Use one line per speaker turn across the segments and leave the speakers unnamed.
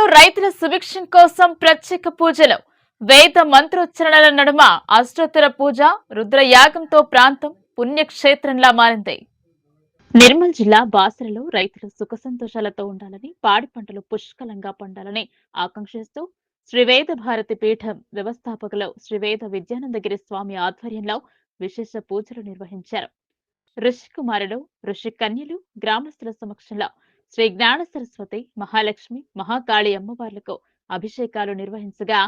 బాసరలో రైతుల సుభిక్షం కోసం ప్రత్యేక పూజలు. వేద మంత్రోచ్చరణల నడుమ అష్టోత్తర పూజ రుద్రయాగంతో ప్రాంతం పుణ్యక్షేత్రంలా మారింది. నిర్మల్ జిల్లా బాసరలో రైతులు సుఖ సంతోషాలతో ఉండాలని పాడి పంటలు పుష్కలంగా పండాలని ఆకాంక్షిస్తూ శ్రీవేద భారతి పీఠం వ్యవస్థాపకులు శ్రీవేద విద్యానందగిరి స్వామి ఆధ్వర్యంలో విశేష పూజలు నిర్వహించారు. ఋషికుమారులు ఋషి కన్యలు గ్రామస్తుల సమక్షంలో శ్రీ జ్ఞాన సరస్వతి మహాలక్ష్మి మహాకాళి అమ్మవార్లకు అభిషేకాలు నిర్వహించగా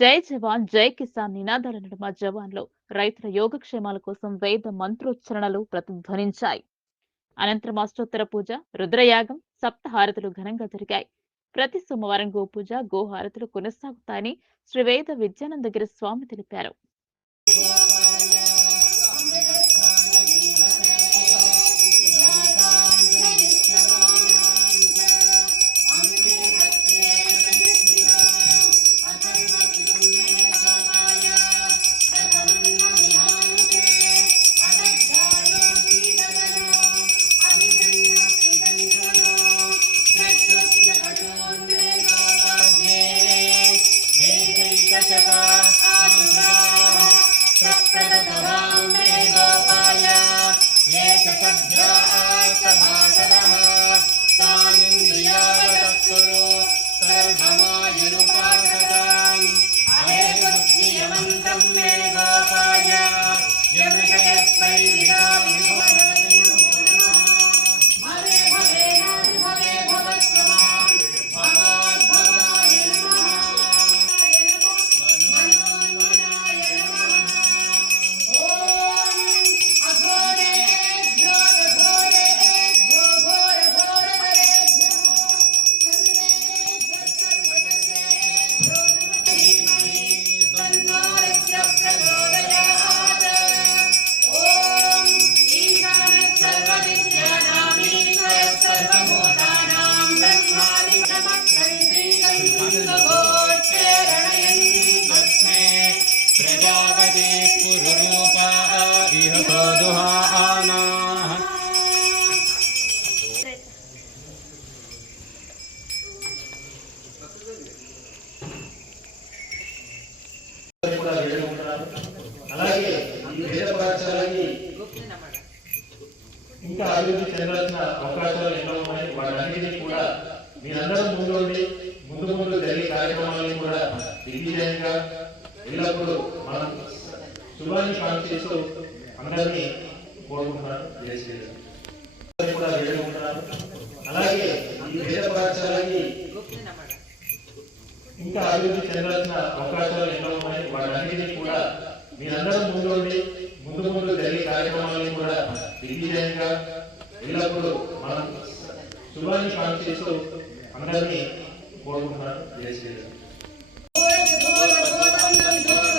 జై జవాన్ జై కిసాన్ నినాదాల నడుమ జవాన్లు. రైతుల యోగక్షేమాల కోసం వేద మంత్రోచ్చరణలు ప్రతిధ్వనించాయి. అనంతరం అష్టోత్తర పూజ రుద్రయాగం సప్తహారతులు ఘనంగా జరిగాయి. ప్రతి సోమవారం గోపూజ గోహారతులు కొనసాగుతాయని శ్రీ వేద విద్యానందగిరి స్వామి తెలిపారు.
ముందు ఉండి ముందు ముందు జరిగే కార్యక్రమాలను కూడా దిగ్విజయంగా ఎల్లప్పుడూ మనం శుభాన్ని కాంక్షిస్తూ అందరినీ కోరుకుంటున్నాను. కూడా వేడుకుంటున్నారు అలాగే ఈ వేద పాఠశాలకి ఇంకా అభివృద్ధి చెందాల్సిన అవకాశాలు ఎన్నో ఉన్నాయి. వాటన్నిటినీ కూడా మీరందరూ ముందుండి ముందు ముందు జరిగే కార్యక్రమాలను కూడా దిగ్విజయంగా ఎల్లప్పుడూ మనం శుభాన్ని కాంక్షిస్తూ చేస్తూ కోరుకుంటున్నాను జై Sriram.
Prithvi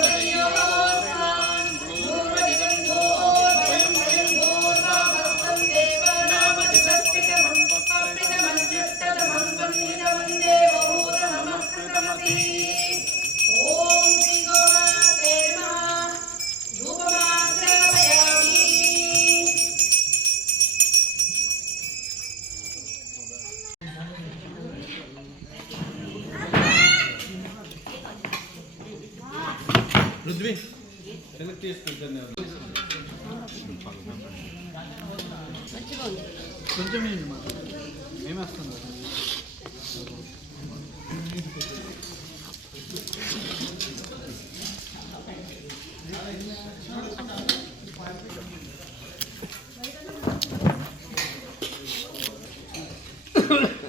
Ha ha ha.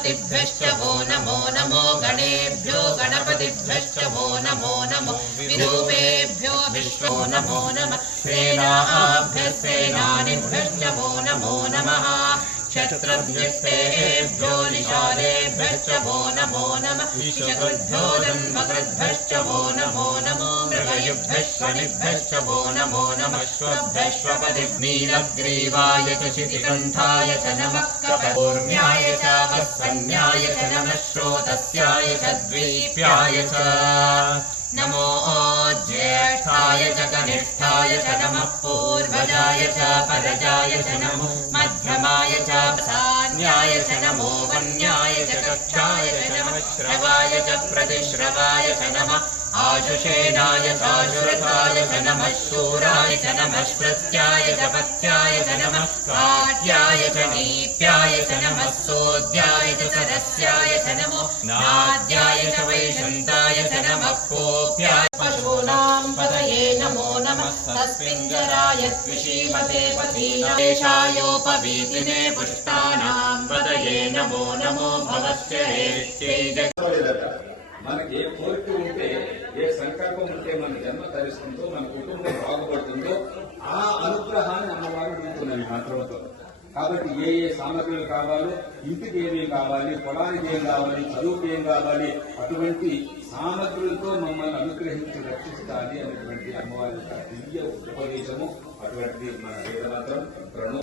प्रातपतिभ्यश्च वो नमो नमो गणेभ्यो गणपतिभ्यश्च वो नमो नमो विरूपेभ्यो विश्वो नमो नमः सेनाभ्यः सेनानिभ्यश्च वो नमो नमः क्षत्रभ्यस्तेभ्यो निषादेभ्यश्च वो नमो नमः ईशकृद्भ्यो दन्मकृद्भ्यश्च वो नमो नमो मृगयुभ्यश्वनिभ्यश्च वो नमो नमः श्वभ्यश्वपदिनीलग्रीवाय च शितिकण्ठाय च नमः कपूर्म्याय च वत्सन्याय च नमः श्रोतस्याय च द्वीप्याय च नमो ज्येष्ठाय च कनिष्ठाय च नमः पूर्वजाय च परजाय च नमो मध्यमाय च सान्याय च नमो वन्याय च च्छाय जनम श्रवाय च प्रतिश्रवाय च नमः। आशुषेणाय चाशुरथाय च नमः। शूराय च नमः। श्रत्याय च पत्याय च नमः। तदस्याय च आद्याय च नमः। सोद्याय च सदस्याय च नमो। नाद्याय च वैशन्ताय जनमकोऽप्याय पशूनाम् पदये नमो नमः। तस्मिञ्जराय तस्मिन्धराय स्विषीपते पुष्टानाम् पदये नमो नमो
भवत् మనకి ఏ కోరిక ఉంటే ఏ సంకల్పం ఉంటే మన జన్మ తరిస్తుందో మన కుటుంబం బాగుపడుతుందో ఆ అనుగ్రహాన్ని అమ్మవారు ఉంటున్నది మంత్రంతో కాబట్టి ఏ ఏ సామగ్రులు కావాలో ఇంటికి ఏమేమి కావాలి పొలానికి ఏం కావాలి చదువుకి ఏం కావాలి అటువంటి సామగ్రులతో మమ్మల్ని అనుగ్రహించి రక్షిస్తాది అనేటువంటి అమ్మవారి యొక్క దివ్య ఉపదేశము అటువంటి మన వేదమంత్రం ప్రణు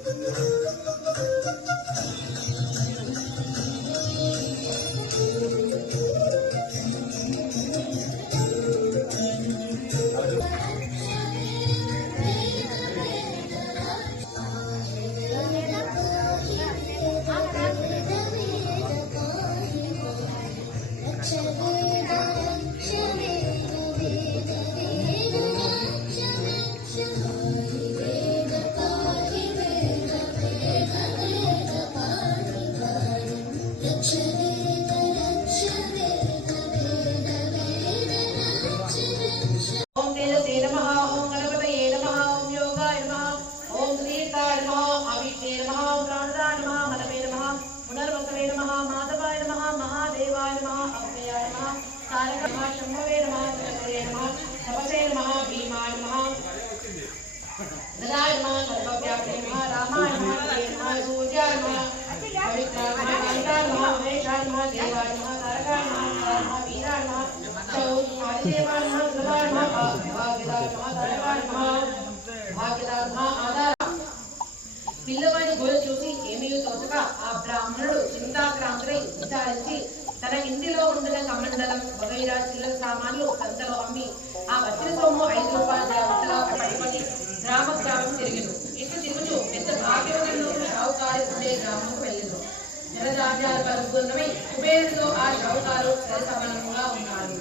పిల్లవాడి గోలు చూసి ఏమీ తోచక ఆ బ్రాహ్మణుడు చింతాక్రాంతుడై విచారించి తన ఇంటిలో ఉండిన కమండలం వగైరా చిల్లర సామాన్లు సంతలో అమ్మి ఆ వచ్చిన సొమ్ము ఐదు రూపాయల జాగ్రత్తగా పట్టుకొని గ్రామ గ్రామం తిరిగిను ఇటు తిరుగుచు పెద్ద భాగ్యవతులు షావుకారు ఉండే గ్రామంకు వెళ్ళిను జనజాడ్యాలు కలుగుతున్నవి కుబేరుతో ఆ షావుకారు సరసమనంగా ఉన్నారు.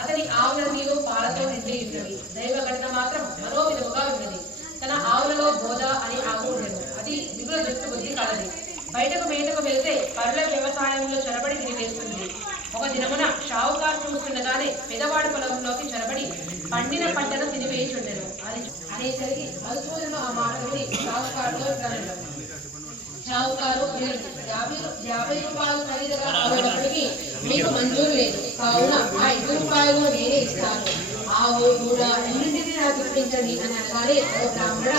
అతని ఆవుల నీరు పాలతో నిండి ఉన్నవి. దైవ ఘటన మాత్రం మరో విధముగా ఉన్నది తన ఆవులలో బోధ అని ఆవు ఉండెను అది మిగుల దృష్టి బుద్ధి కలది బయటకు మేతకు వెళ్తే పరుల వ్యవసాయంలో చొరబడి తిరిగేస్తుంది ఒక దినమున షావుకారు చూస్తుండగానే పెదవాడి పొలంలోకి చొరబడి పండిన పంటను తినివేయుచుండెను. అది అనేసరికి మధుసూదను ఆ మాట విని షావుకారులో షావుకారు యాభై యాభై రూపాయలు ఖరీదుగా కావడానికి మీకు మంజూరు లేదు. కావున ఆ ఐదు రూపాయలు నేనే ఇస్తాను. ఆవు కూడా రెండింటిని నాకు ఇప్పించండి అని అనగానే ఓ బ్రాహ్మణ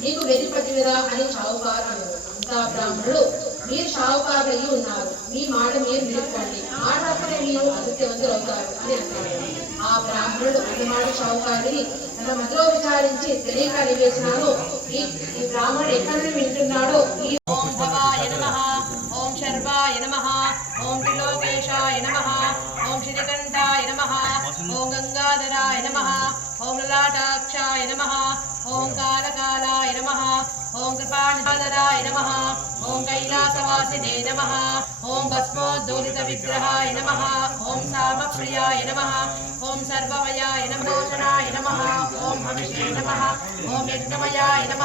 నీకు వెతిపట్టినదా అని షావుకారు అన్నారు. బ్రాహ్మణుడు మీరు షావుకారు ఉన్నారు. మీ మాట మీరు నిలుపుకోండి. మాట అప్పుడే మీరు అసత్యవంతులు అవుతారు అని అన్నారు ఆ బ్రాహ్మణుడు అది మాట షావుకారిని తన మదిలో విచారించి తెలియక నివేసినాను ఈ బ్రాహ్మణుడు ఎక్కడ నుండి వింటున్నాడో? ఈ ఓం భవాయ నమ. ఓం శర్వాయ నమ. ఓం త్రిలోకేశాయ నమ. ఓం శ్రీకంఠాయ నమ. ఓం గంగాధరాయ నమ. ఓం లలాటాక్షాయ నమ. ఓం కాలకాలాయ ఓం కృపాణాధరాయ నమః. ఓం కైలాసవాసినే నమ ఓం భస్మోద్దోలిత విగ్రహాయ నమ ఓం సామప్రియాయ నమ ఓం సర్వమయాయ నమోషణాయ నమ ఓం హవిషే నమ ఓం యజ్ఞమయాయ నమ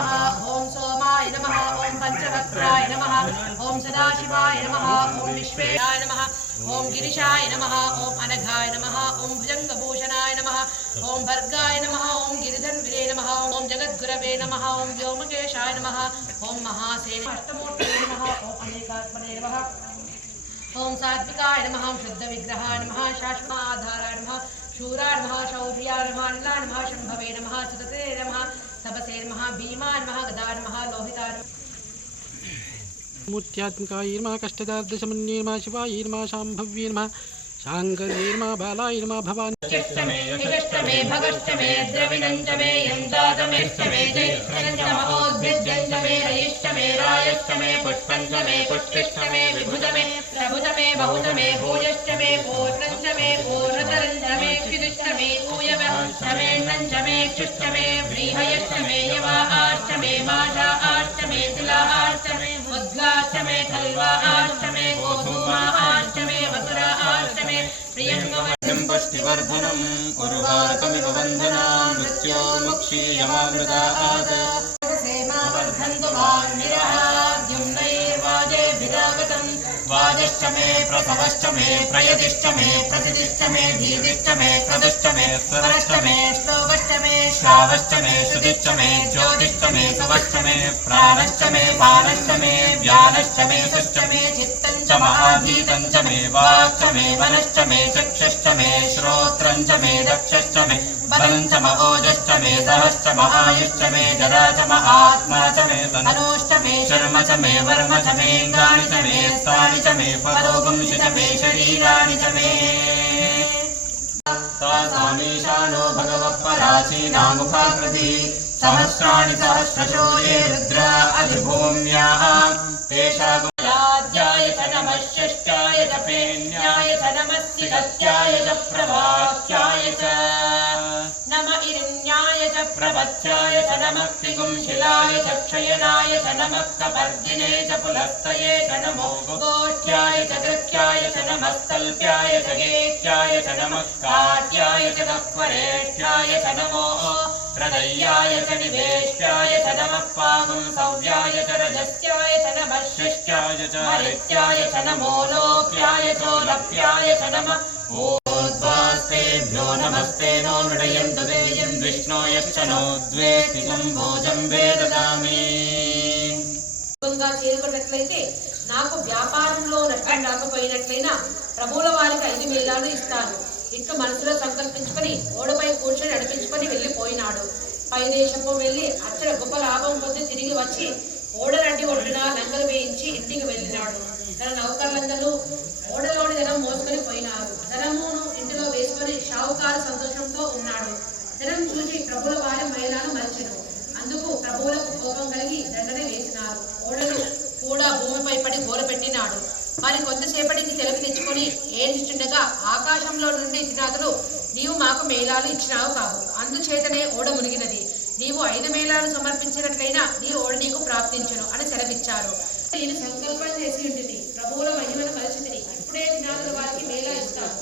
ఓం సోమాయ నమ ఓం పంచవక్రాయ నమ ఓం సదాశివాయ నమ ఓం విశ్వేయాయ నమ ఓం గిరిశాయ నమ ఓం అనఘాయ నమ ఓం భుజంగభూషణాయ నమ ఓం భర్గాయ నమ ఓం గిరిధన్విరే నమ ఓం జగద్గురవే నమ ఓం వ్యోమకేశాయ నమ ఓం మహాసేన అష్టమూర్తి అష్టమూర్తయే నమః ఓం అనేకాత్మనే నమః ఓం సాత్వికాయ నమః శుద్ధ విగ్రహాయ నమః శాశ్వతాధారాయ నమః శూరాయ నమః శౌర్యాయ నమః అనిలాయ నమః శంభవే నమః సుగతే నమః తపసే నమః భీమాయ నమః గదాయ నమః లోహితాయ నమః
మూర్త్యాత్మికాయ నమ కష్టదార్దశమన్యే నమ శివాయ నమ శాంభవ్యే నమ శాంకర్యే నమ బాలాయ నమ భవాని
నిగష్టమే భగష్టమే ద్రవిణంచమే యందాతమేష్టమే జైత్రంచమోద్భిజ్యంచమే రయిష్టమే రాయష్టమే పుష్పంచమే పుష్పిష్టమే విభుజమే ప్రభుజమే బహుజమే భూయష్టమే పూర్ణంచమే పూర్ణతరంచమే క్షిదిష్టమే ఊయవష్టమేణంచమే క్షిష్టమే వ్రీహయష్టమే యవాష్టమే మాషా ఆష్టమే शुक्लाष्टमे खल्वा अष्टमे गोधूमा अष्टमे पुष्टिवर्धनम्
उर्वारकमिव वन्दना मृत्योर्मुक्षीयमामृतात् सेमा
वर्धन्तु वाग्निरः
రాజశ్చ మే ప్రసవశ్చ మే ప్రయదిష్ట మే ప్రసిదిష్ట మే ధీదిష్ట మే ప్రదుష్ట మే స్వరష్ట మే
శ్లోకష్ట మే
శ్రావష్ట మే శుతిష్ట మే జ్యోతిష్ట మే సువష్ట మే ప్రాణశ్చ మే పానశ్చ మే వ్యానశ్చ మే సుష్ట మే
చిత్తం
చ మహాధీతం చ మే వాక్చ మే మనశ్చ శ్రోత్రం చ మే దక్షశ్చ బలం చ మహోజశ్చ మే సహశ్చ మహాయుశ్చ మే జరా చ మహాత్మా చ మే తనోశ్చ మే శర్మ
చ మే
వర్మ చ మేంగాని చ మే స్థాని చ మే मे परोगुंसि च मे शरीराणि च मे सा सामीशानो भगवः पराचीनामुखाकृतिः सहस्राणि सहस्रशो ये रुद्रा अधिभूम्याः तेषा गुणाध्याय च नमः षष्ठाय च पेन्याय च नमः सिगत्याय च प्रवाक्याय च
నమ
भ्याय च नमस्तिगुं शिलाय च क्षयनाय स नमस्तमर्दिने च पुलस्तये च नमोच्याय चतुर्थ्याय च जगेत्याय च नमस्कार्याय च गरेक्ष्याय च नमो हृदय्याय च निवेष्ट्याय च नमः पामम् सव्याय च रजत्याय च नमः शिष्ट्यायुचारित्याय शनमोलोप्यायतोप्याय च नमः नमस्ते नो नृणयन्तु विष्णो यश्च नो द्वेष्टिकं भोजं वेददामि
సుఖంగా చేరుకున్నట్లయితే నాకు వ్యాపారంలో నష్టం రాకపోయినట్లయినా ప్రభువుల వారికి ఐదు వేలాలు ఇస్తాను ఇట్లు మనసులో సంకల్పించుకొని ఓడపై కూర్చొని నడిపించుకొని వెళ్ళిపోయినాడు పై దేశపు వెళ్ళి అచ్చట గొప్ప లాభం పొంది తిరిగి వచ్చి ఓడరడ్డి ఒడ్డున లంగలు వేయించి ఇంటికి వెళ్ళినాడు తన నౌకర్లందరూ ఓడలోని ధనం మోసుకొని పోయినారు ధనమును ఇంటిలో వేసుకొని షావుకారు సంతోషంతో ఉన్నాడు ధనం చూసి ప్రభుల వారి మహిళను మరిచెను అందుకు ప్రభువులకు కోపం కలిగి దండన వేసినారు. ఓడలు కూడా భూమిపై పడి గోల పెట్టినాడు. మరి కొంతసేపటికి తెలివి తెచ్చుకొని ఏడుచుండగా ఆకాశంలో నుండి ఇతినాథులు నీవు మాకు మేళాలు ఇచ్చినావు కావు. అందుచేతనే ఓడ మునిగినది. నీవు ఐదు మేళాలు సమర్పించినట్లయినా నీ ఓడ నీకు ప్రాప్తించును అని సెలవిచ్చారు. నేను సంకల్పం చేసి ఉంటుంది ప్రభువుల మహిమను మరచితిని. ఇప్పుడే దినాదుల వారికి మేళా ఇస్తాను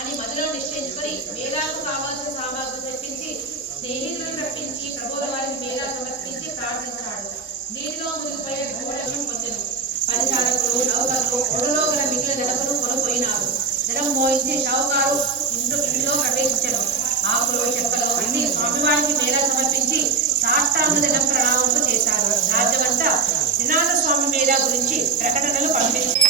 అని మదిలో నిశ్చయించుకొని మేళాకు కావాల్సిన సామాగ్రి తెప్పించి స్నేహితులను రప్పించి ప్రభువుల వారికి మేళా సమర్పించి ప్రార్థించాడు. నీటిలో మునిగిపోయే గోడను పొందను. పరిచారకులు నౌకలు ఒడలో గల మిగిలిన ధనమును కొనుపోయినారు జనం మోయించి షావుకారు ఇంట్లో ఇంట్లో ప్రవేశించడం ఆకులు చెక్కలు అన్ని స్వామివారికి మేళా సమర్పించి సాష్టాంగ ధనం ప్రణామంతో చేశారు రాజ్యమంతా శ్రీనాథ స్వామి మేళా గురించి ప్రకటనలు పంపించారు.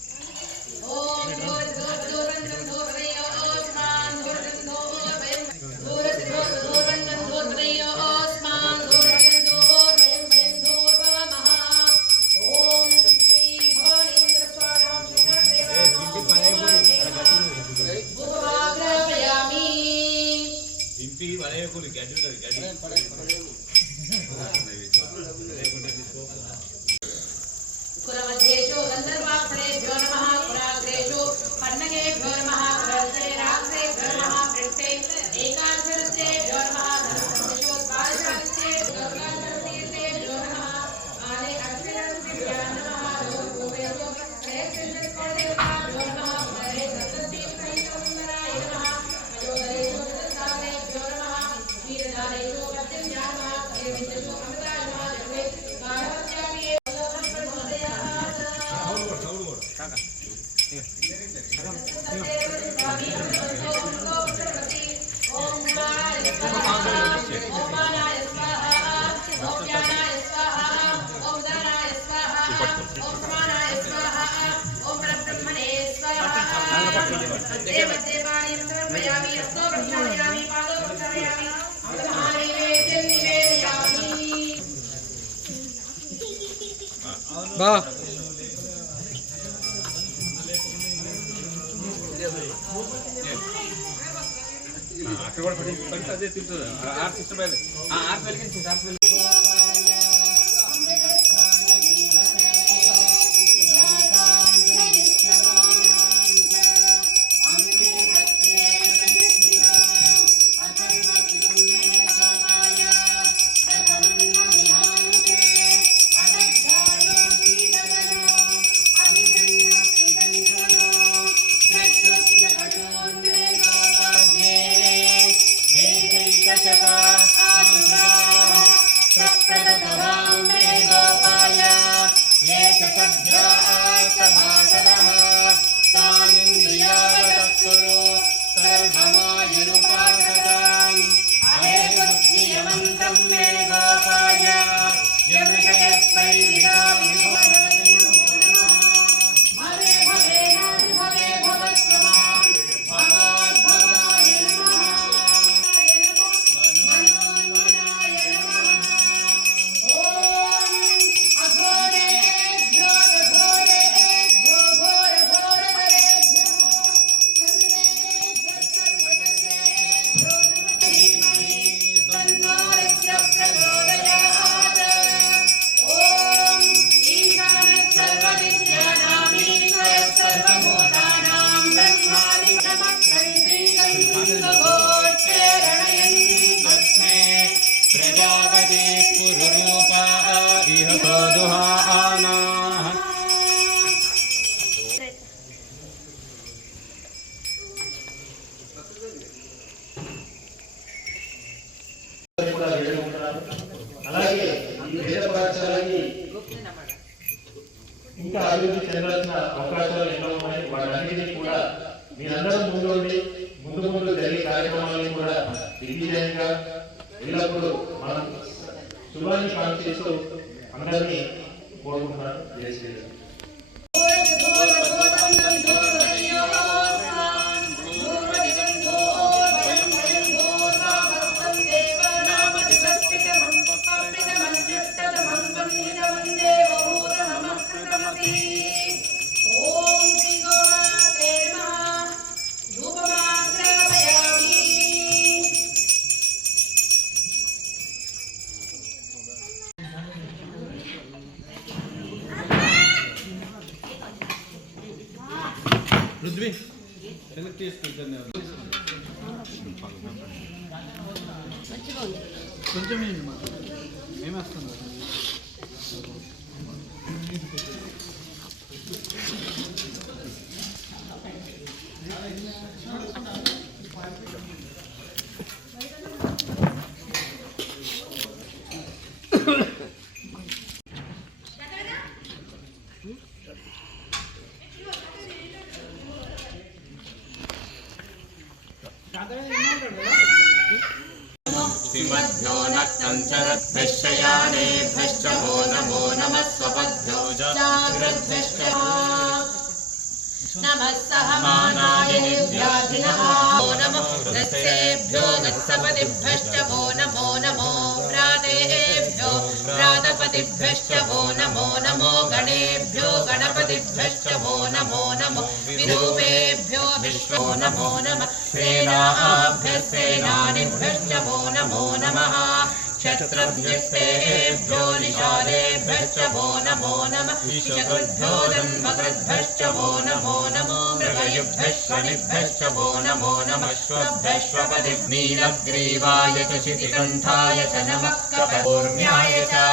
బా.
అక్కడ కూడా పడి అదే తింటుంది. ఆర్ట్ సిస్టమ్ ఆర్ట్ వెలిగించి ఆర్ట్ వెలిగించి.
ఇంకా అభివృద్ధి చెందాల్సిన అవకాశాలు ఎన్నో ఉన్నాయి. వాటన్నిటినీ కూడా మీరందరూ ముందుండి ముందు ముందు జరిగే కార్యక్రమాలను కూడా దిగ్విజయంగా ఎల్లప్పుడూ మనం శుభాన్ని కాంక్షిస్తూ అందరినీ కోరుకుంటున్నాను. జయ శ్రీరామ్.
రుద్వి వెనక్కి తీసుకుంటాను కొంచెం వేయండి
चरद्भिश्चयानेभ्यश्च वो नमो नमः स्वपद्भ्यो
जाग्रद्भ्यश्च नमः सहमानायनिभ्याधिनः वो नमो दस्येभ्यो दत्सपतिभ्यश्च वो नमो नमो प्रातेभ्यो प्रातपतिभ्यश्च वो नमो नमो गणेभ्यो गणपतिभ्यश्च वो नमो नमो विरूपेभ्यो विश्वो नमो नमः सेनाभ्यः सेनानिभ्यश्च वो नमो नमः क्षत्रभ्यस्तेभ्यो निषादेभ्यश्च वो नमो। नमः ईशकृद्भ्यो जन्मकृद्भ्यश्च वो नमो नमो मृगयुभ्यः शनिभ्यश्च वो नमो नमः श्वभ्यश्वपदिनीलग्रीवाय च शितिकण्ठाय च नमः च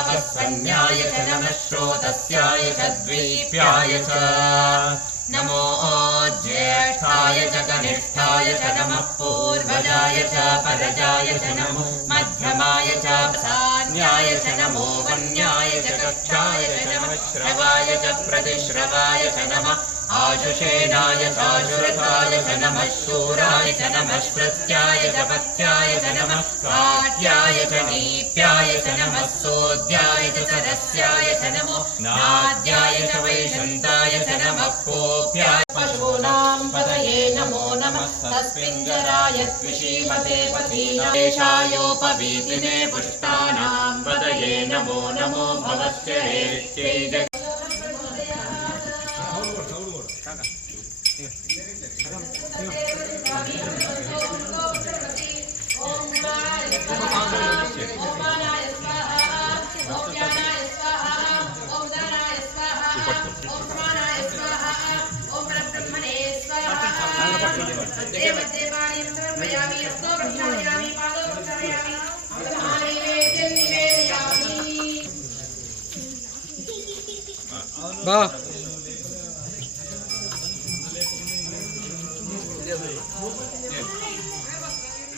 वत्सन्याय च नमः। श्रोतस्याय च द्वीप्याय च नमो ज्येष्ठाय च कनिष्ठाय च नमः पूर्वजाय च परजाय च नमो मध्यमाय च सान्याय च नमो वन्याय च कक्षाय च नमः श्रवाय च प्रतिश्रवाय च नमः आशुषेणाय चाशुरथाय च नमः शूराय च नमः श्रुत्याय च पत्याय च नमः काट्याय च नीप्याय च नमः सोद्याय च सरस्याय च नमो नाद्याय च वैशन्ताय कोऽप्याय पशूनां पतये नमो नमः तस्मिञ्जराय द्विषीमते पथीनाशोपवीतिने पुष्टानां पतये नमो नमो वाह